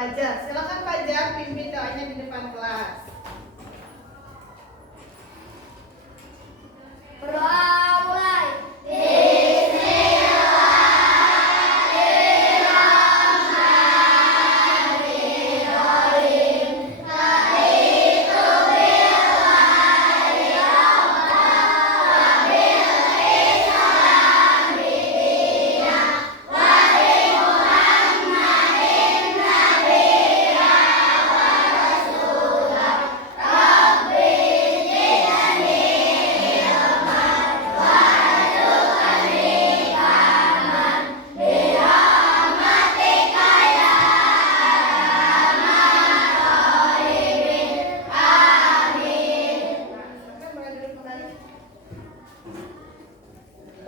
Fajar. Silakan Fajar pimpin doanya di depan kelas. Mulai.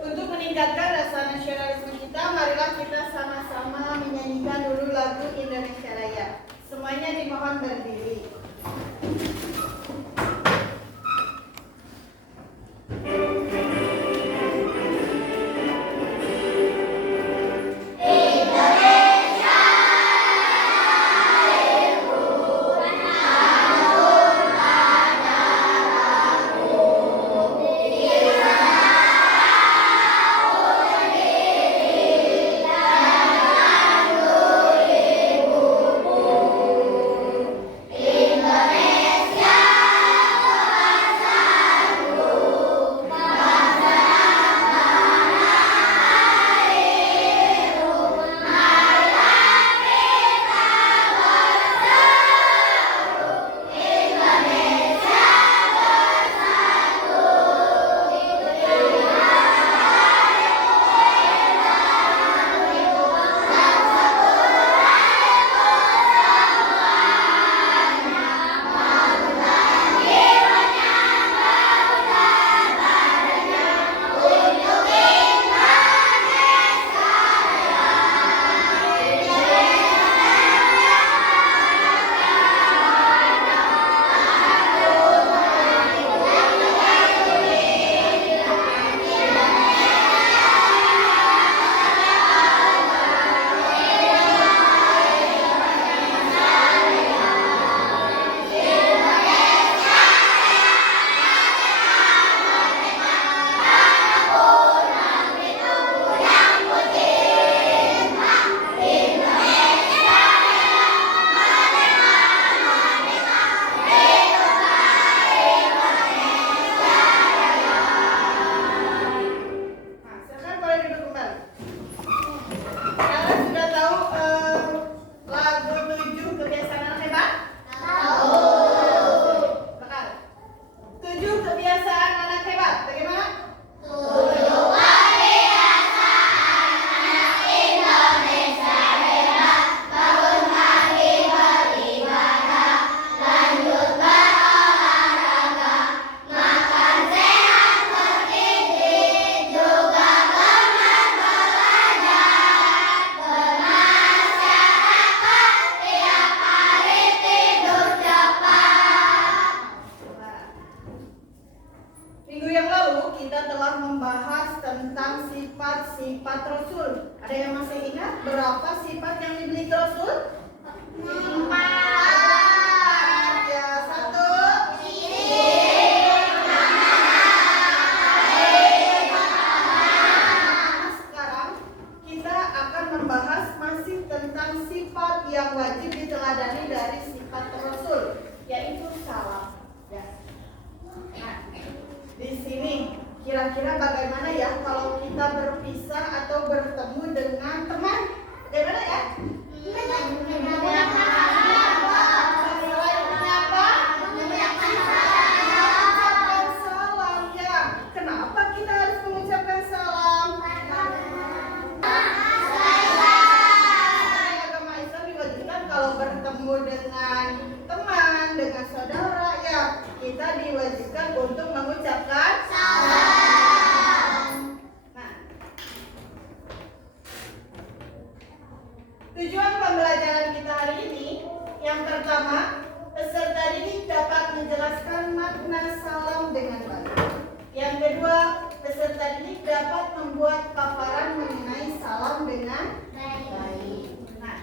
Untuk meningkatkan rasa nasionalisme kita, marilah kita sama-sama menyanyikan dulu lagu Indonesia Raya. Semuanya dimohon berdiri. Sifat Rasul. Ada yang masih ingat berapa sifat yang dimiliki Rasul? 4. Ya, 1. Sekarang kita akan membahas masih tentang sifat yang wajib diteladani dari sifat Rasul, yaitu salam. Ya. Nah, di sini kira-kira bagaimana ya kalau kita berpisah atau bertemu dengan teman? Bagaimana ya? Mengucapkan salam ya. Kenapa kita harus mengucapkan salam? Agama Islam diwajibkan kalau bertemu dengan teman, dengan saudara ya, kita diwajibkan untuk mengucapkan salam. Tujuan pembelajaran kita hari ini, yang pertama, peserta didik dapat menjelaskan makna salam dengan baik. Yang kedua, peserta didik dapat membuat paparan mengenai salam dengan baik. Nah,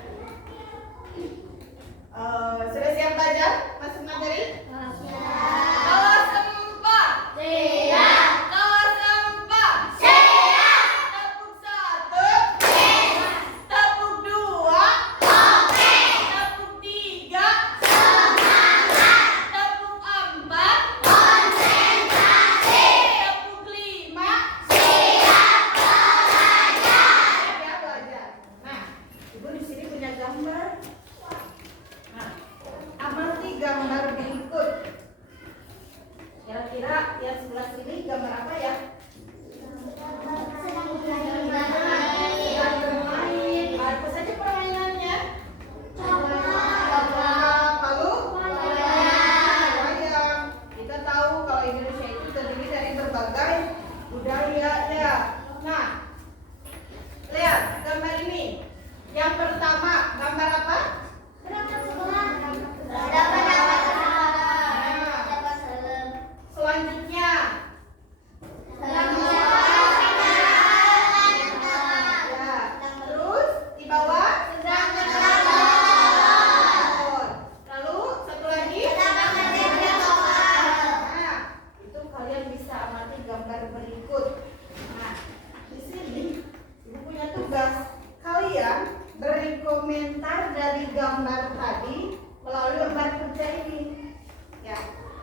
komentar dari gambar tadi melalui lembar kerja ini. Ya,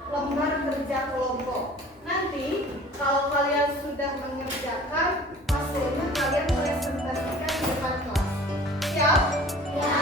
lembar kerja kelompok. Nanti kalau kalian sudah mengerjakan, hasilnya kalian presentasikan di depan kelas. Siap? Ya.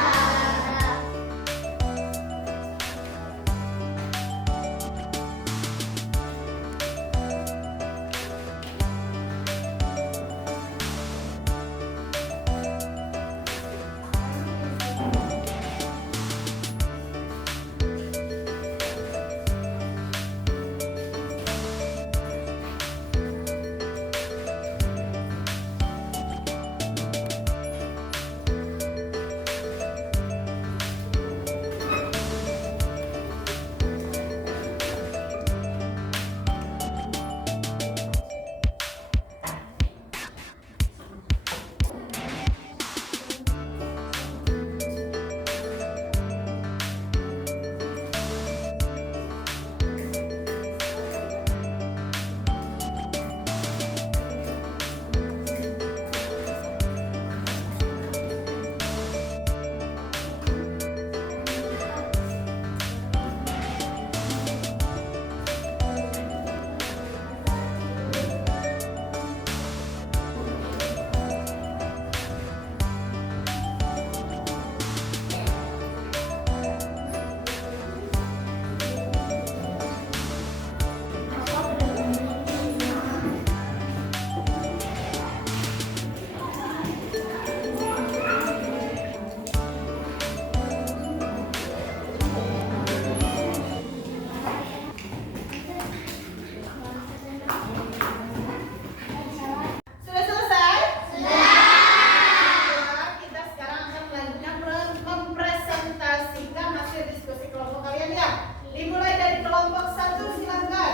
Sudah selesai? Sudah. Kita sekarang akan melanjutkan mempresentasikan hasil diskusi kelompok kalian ya. Dimulai dari kelompok 1, silakan.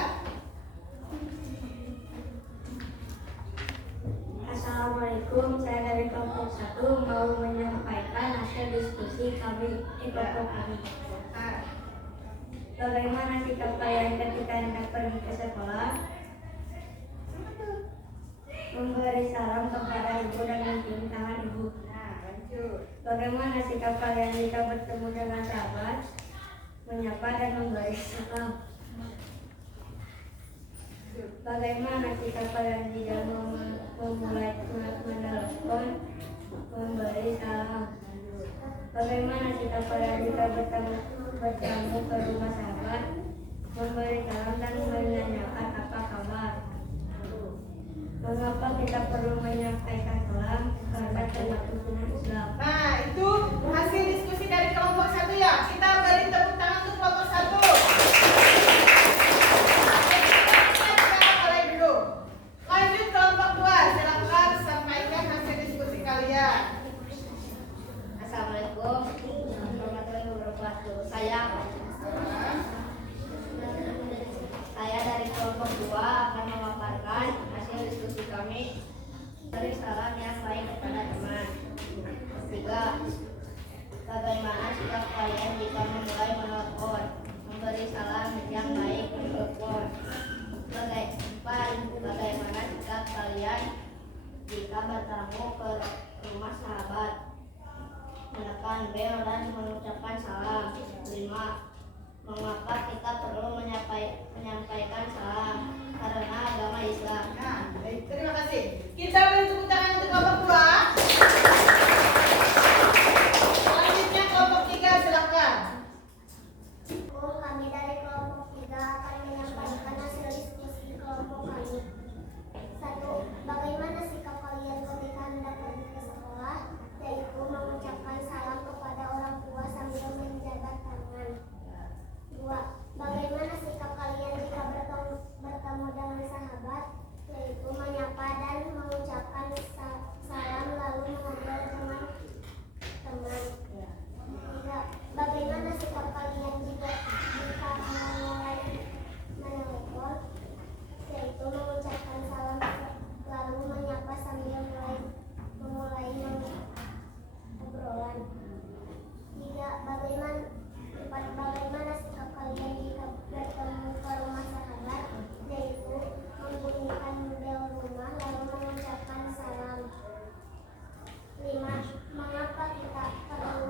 Assalamualaikum, saya dari kelompok 1 mau menyampaikan hasil diskusi kami di kelompok kami. Bagaimana sikap kalian ketika hendak pergi ke sekolah? Memberi salam kepada ibu dan mencium tangan ibu. Lanjut. Bagaimana sikap kalian jika bertemu dengan sahabat? Menyapa dan memberi salam. Bagaimana sikap kalian jika memulai menelepon? Memberi salam. Bagaimana sikap kalian jika bertamu ke rumah sahabat? Memberi salam dan menanyakan apa kabar. Mengapa kita perlu menyampaikan salam? Karena termasuk sunnah Islam. Nah, itu hasil diskusi dari kelompok 1 ya. Kita beri tepuk tangan untuk kelompok 1. Kita mulai dulu. Lanjut kelompok 2. Silakan sampaikan hasil diskusi kalian. Assalamualaikum warahmatullahi wabarakatuh. Saya dari kelompok 2 akan memaparkan hasil diskusi kami. Beri salam yang baik kepada teman. 3. Bagaimana sikap kalian jika memulai menelpon? Memberi salam yang baik menelpon. 4. Bagaimana sikap kalian jika bertamu ke rumah sahabat? Menekan bel dan mengucapkan salam. 5. Mengapa kita perlu menyampaikan salam? Karena agama Islam. Nah, baik, terima kasih. Kita beri tepuk tangan untuk kelompok 2. Selanjutnya kelompok 3, silakan. Kami dari kelompok 3 akan menyampaikan hasil diskusi kelompok kami. 1. Bagaimana sikap kalian ketika hendak pergi ke sekolah? Yaitu mengucapkan salam kepada orang tua sambil menjabat tangan. 2. Bagaimana sikap kalian jika bertemu dengan sahabat? Yaitu menyapa dan mengucapkan salam lalu mengobrol dengan teman. 3. Bagaimana sikap kalian jika memulai menelpon? Yaitu mengucapkan salam lalu menyapa sambil memulai obrolan. 4. Bagaimana sikap kalian jika bertemu ke rumah sahabat? Yaitu membunyikan bel rumah lalu mengucapkan salam. 5. Mengapa kita perlu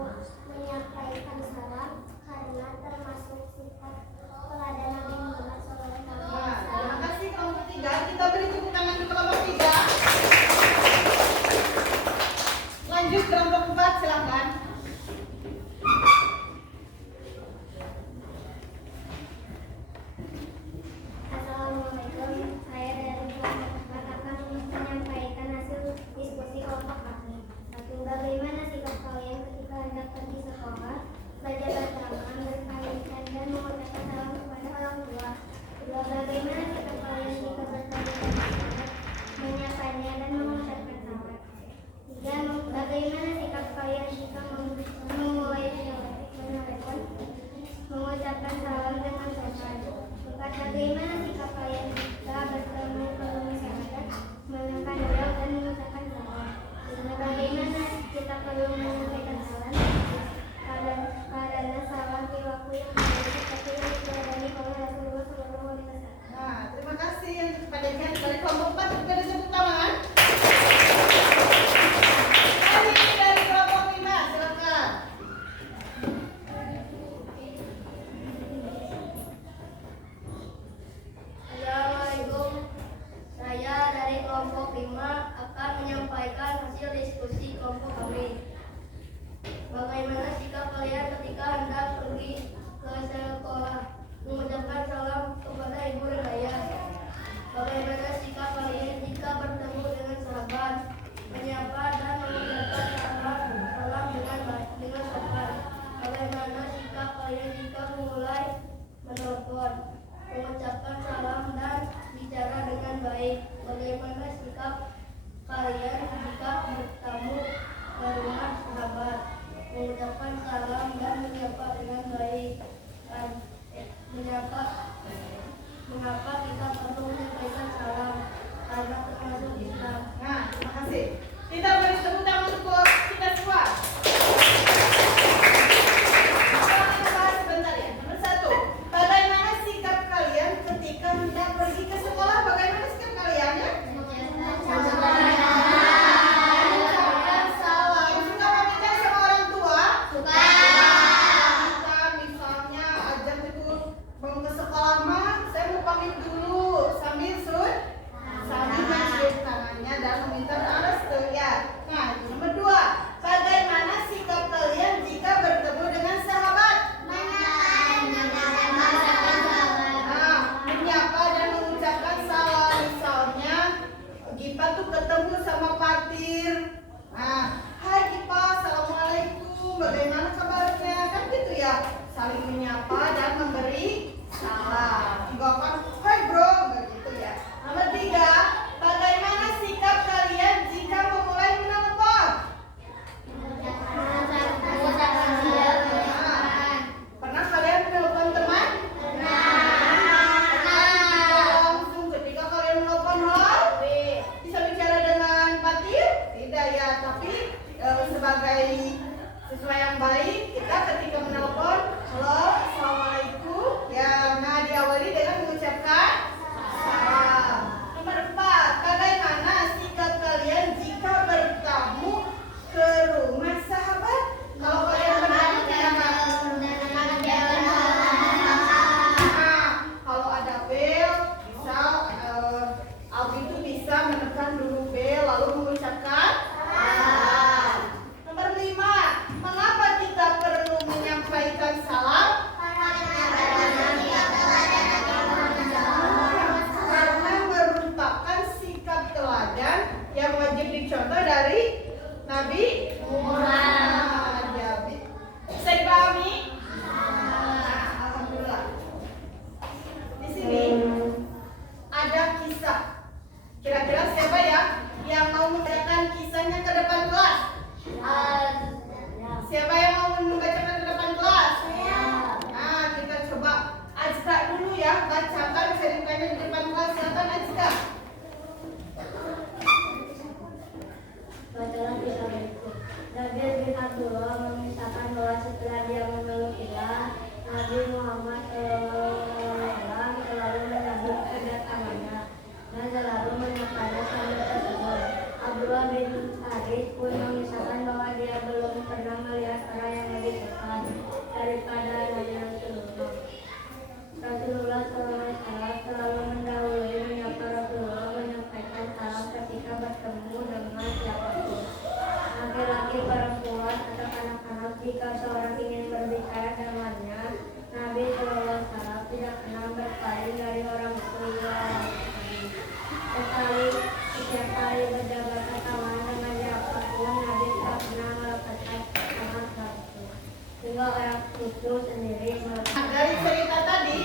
mengucapkan salam dan menyapa dengan baik. Mengapa kita perlu menyampaikan salam? Karena termasuk Islam. Nah, terima kasih. Kita beri tepuk tangan untuk kita semua. Kita bahas sebentar ya. Nomor 1, bagaimana sikap kalian ketika hendak pergi ke sekolah? Bagaimana sikap kalian ya? Mengucapkan salam. Suka pamitan sama orang tua? Suka. Kita misalnya ajak ibu mau ke sekolah mah, saya mau pamit dulu sambil mencuci tangannya dan meminta restu ya. Nah, nomor 2, bagaimana sikap kalian jika bertemu dengan sahabat? Nah, menyapa dan mengucapkan salam. Misalnya Gipa tuh ketemu sama Patir. Nah, hai Gipa, assalamualaikum, bagaimana kabarnya? Kan gitu ya, saling menyapa dan memberi salam. Juga kan, hai bro, begitu ya. Nomor 3, bagaimana sikap kalian jika memulai menelpon? Pernah kalian menelpon teman? Langsung ketika kalian menelpon halo, bisa bicara dengan Patir? Tidak ya, tapi sebagai siswa yang baik, kita ketika menelpon, halo, assalamualaikum, ya, nah diawali dengan mengucapkan salam. Nomor 4, bagaimana sikap kalian jika bertamu ke rumah sahabat? Kalau kalian bertamu kalau ada bel, misal Albi itu bisa menekan dulu bel lalu mengucapkan salam. Nomor 5, mengapa kita perlu menyampaikan salam? Karena merupakan sikap teladan yang wajib dicontoh dari Nabi Muhammad. Bisa dipahami? Alhamdulillah. Di sini ada kisah. Kira-kira siapa ya yang mau membacakan kisahnya ke depan kelas? Siapa yang mau membacakan ke depan kelas? Nah, kita coba Azka dulu ya, bacakan ceritanya di depan kelas. Silakan Azka. Bacalah kisah berikut. Jabir bin Abdullah mengisahkan bahwa setelah dia memeluk Islam, Nabi Muhammad SAW selalu menyambut kedatangannya dan selalu menyapanya sambil tersenyum. Abdullah bin Harith pun mengisahkan bahwa dia belum pernah melihat orang yang lebih sopan daripada Nabi Rasulullah. Rasulullah SAW selalu mendahului menyapa Rasulullah menyampaikan salam ketika bertemu dengan siapapun. Laki-laki, perempuan, atau anak-anak, jika seorang ingin berbicara dengannya, Nabi SAW tidak pernah berpaling dari orang tua. Setiap kali berjabat tangan dengan siapapun, Nabi tak pernah melepaskan tangan satu. Hingga orang itu sendiri Nah, dari cerita tadi,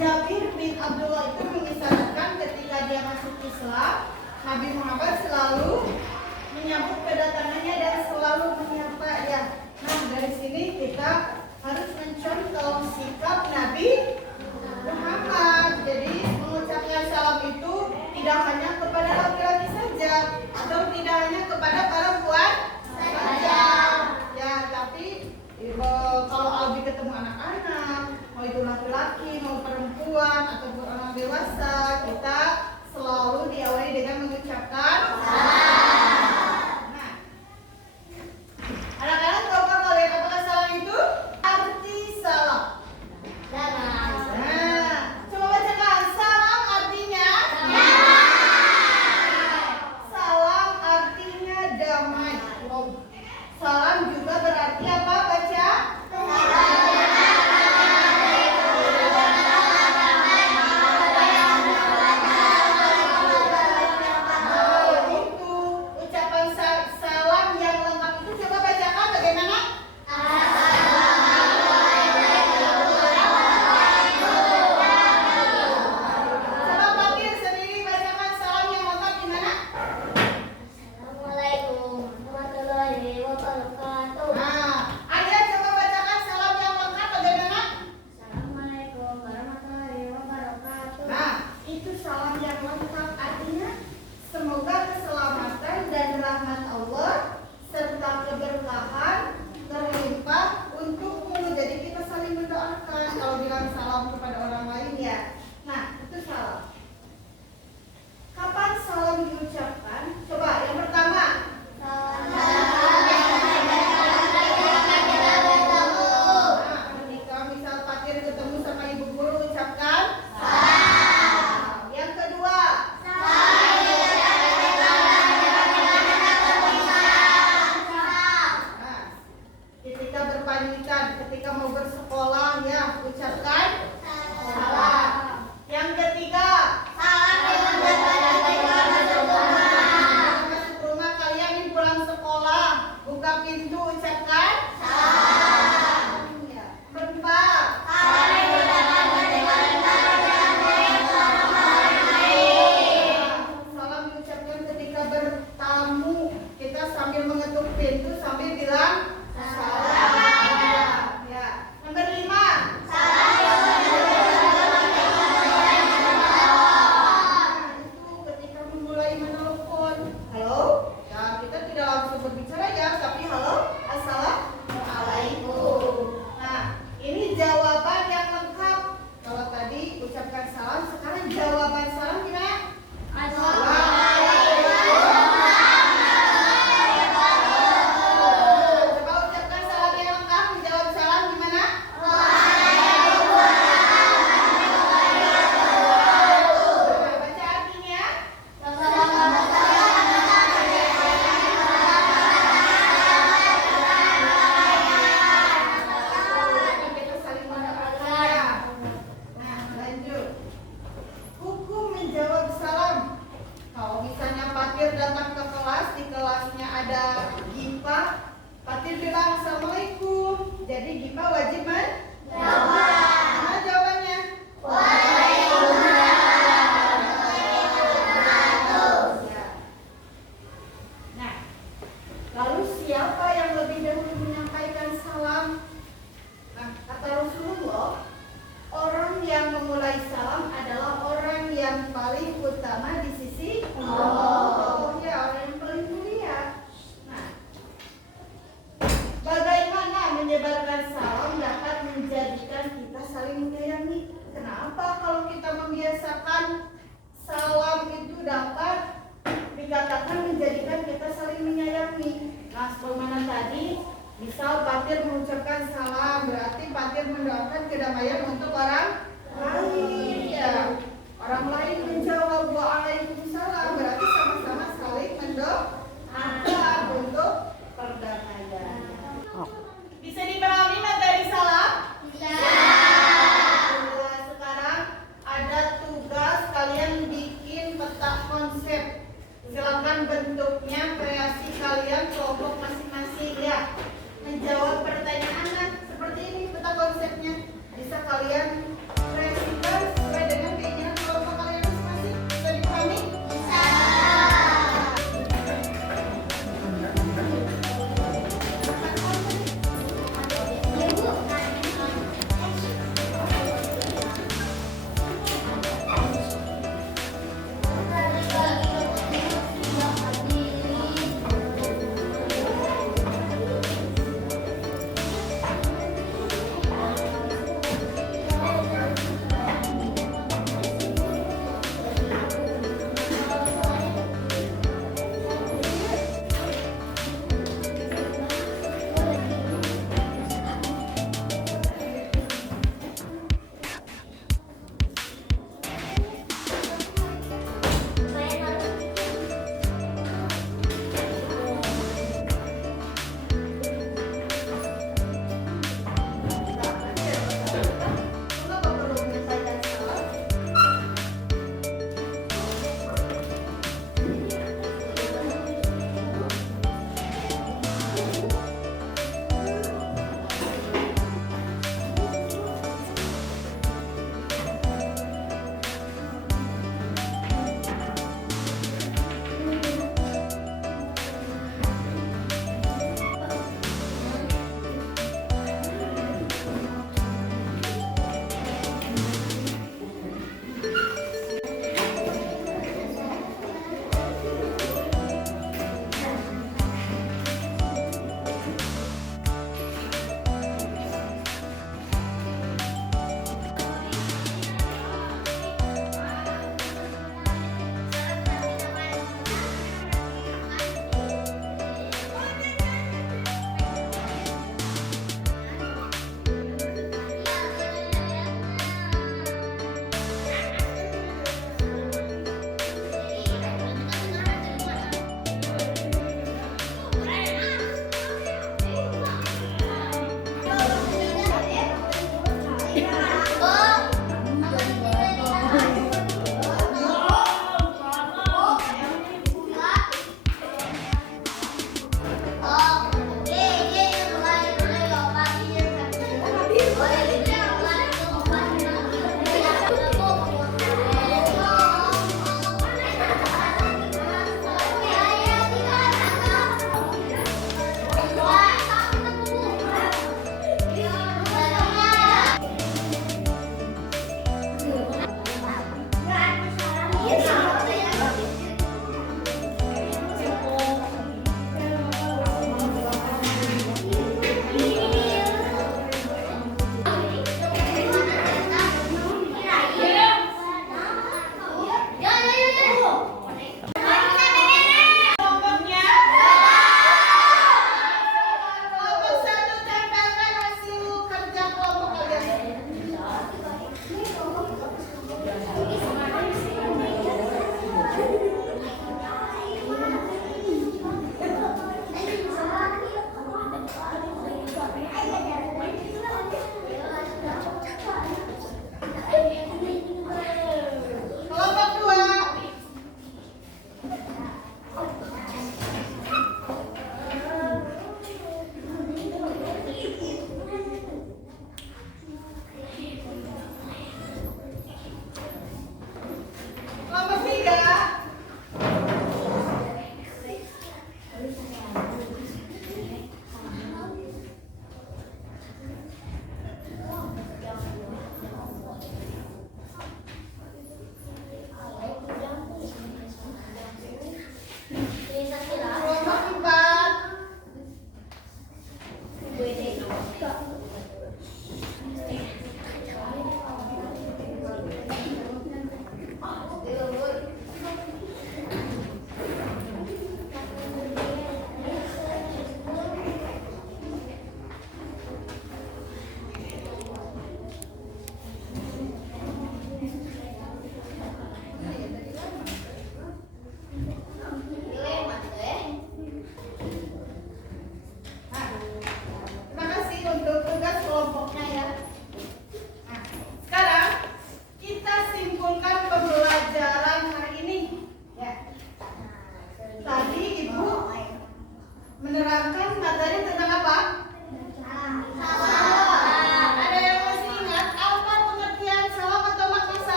Jabir bin Abdullah itu mengisahkan ketika dia masuk Islam, Nabi Muhammad selalu menyambut kedatangannya dan selalu menyapa ya. Nah, dari sini kita harus mencontoh sikap Nabi Muhammad. Jadi mengucapkan salam itu tidak hanya kepada laki-laki saja atau tidak hanya kepada perempuan saja. Ya, tapi kalau Albi ketemu anak-anak, mau itu laki-laki, mau perempuan ataupun orang dewasa, kita selalu diawali dengan mengucapkan salam. Nah, anak-anak tahukah kalian apakah salam itu? Arti salam. Nah, coba bacakan salam artinya. Salam artinya damai. Salam juga berarti apa? Baca. Buka pintu, ucapkan salam. Ya. Berempat. Salam diucapkan ketika bertamu. Kita sambil mengetuk pintu sambil bilang salam. Ya. Nomor 5. Itu ketika memulai menelpon. Halo? Ya, kita tidak langsung berbicara ya, tapi halo, assalamualaikum. Nah, ini jawaban yang lengkap. Kalau tadi ucapkan salam, sekarang jawaban salam gimana? Coba ucapkan salam yang lengkap, menjawab salam gimana? Nah, baca artinya. Kita saling mendapatkan. Nah, lanjut. Hukum menjawab salam. Kalau misalnya Fatir datang ke kelas, di kelasnya ada Gipa, Fatir bilang assalamualaikum. Jadi Gipa wajib menjawab. Mana jawabannya? Ya. Nah, lalu siapa yang lebih dahulu menyampaikan salam? Nah, kata Rasulullah, orang yang memulai salam adalah orang yang paling utama di sisi Allah. Ya, orang yang paling mulia. Nah, bagaimana menyebarkan salam dapat menjadikan kita saling menyayangi? Kenapa kalau kita membiasakan salam itu dapat dikatakan menjadikan kita saling menyayangi? Nah, sebagaimana tadi, misal Fatir mengucapkan salam, berarti Fatir mendoakan kedamaian untuk orang lain. Ya. Orang lain menjawab waalaikumsalam, berarti sama-sama saling mendoakan untuk perdamaian. Bisa dipahami materi salam? Nah, sekarang ada tugas kalian bikin peta konsep. Silakan bentuknya kreasi kalian kelompok masing-masing ya. Menjawab pertanyaan nah, seperti ini peta konsepnya. Bisa kalian kreasikan sesuai dengan keinginan kelompok kalian masing-masing.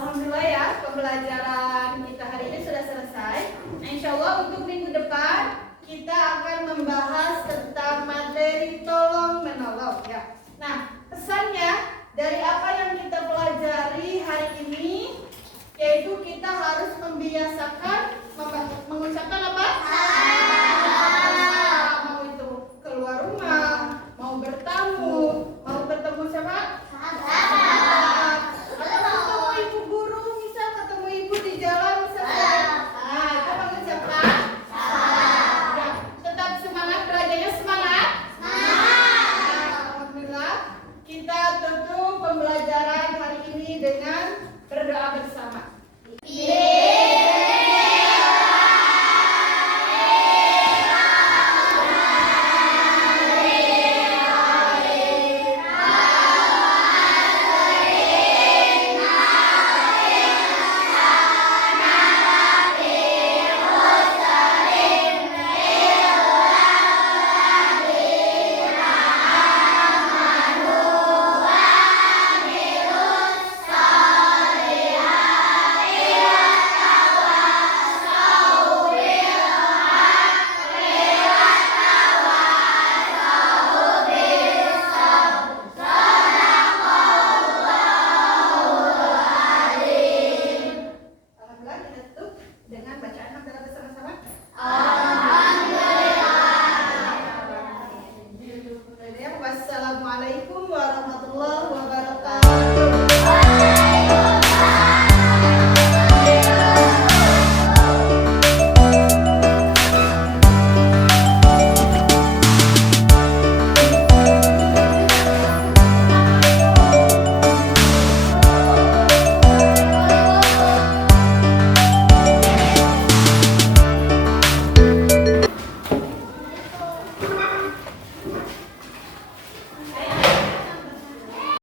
Alhamdulillah ya, pembelajaran kita hari ini sudah selesai. Nah, insya Allah untuk minggu depan kita akan membahas tentang materi tolong menolong ya. Nah, pesannya dari apa yang kita pelajari hari ini, yaitu kita harus membiasakan mengucapkan apa? Mau itu keluar rumah, mau bertamu, mau ketemu siapa? Ketemu ibu guru, misal ketemu ibu di jalan misalnya. Nah, itu mengucapkan ya, tetap semangat belajarnya, semangat. Alhamdulillah, kita tutup pembelajaran hari ini dengan berdoa bersama.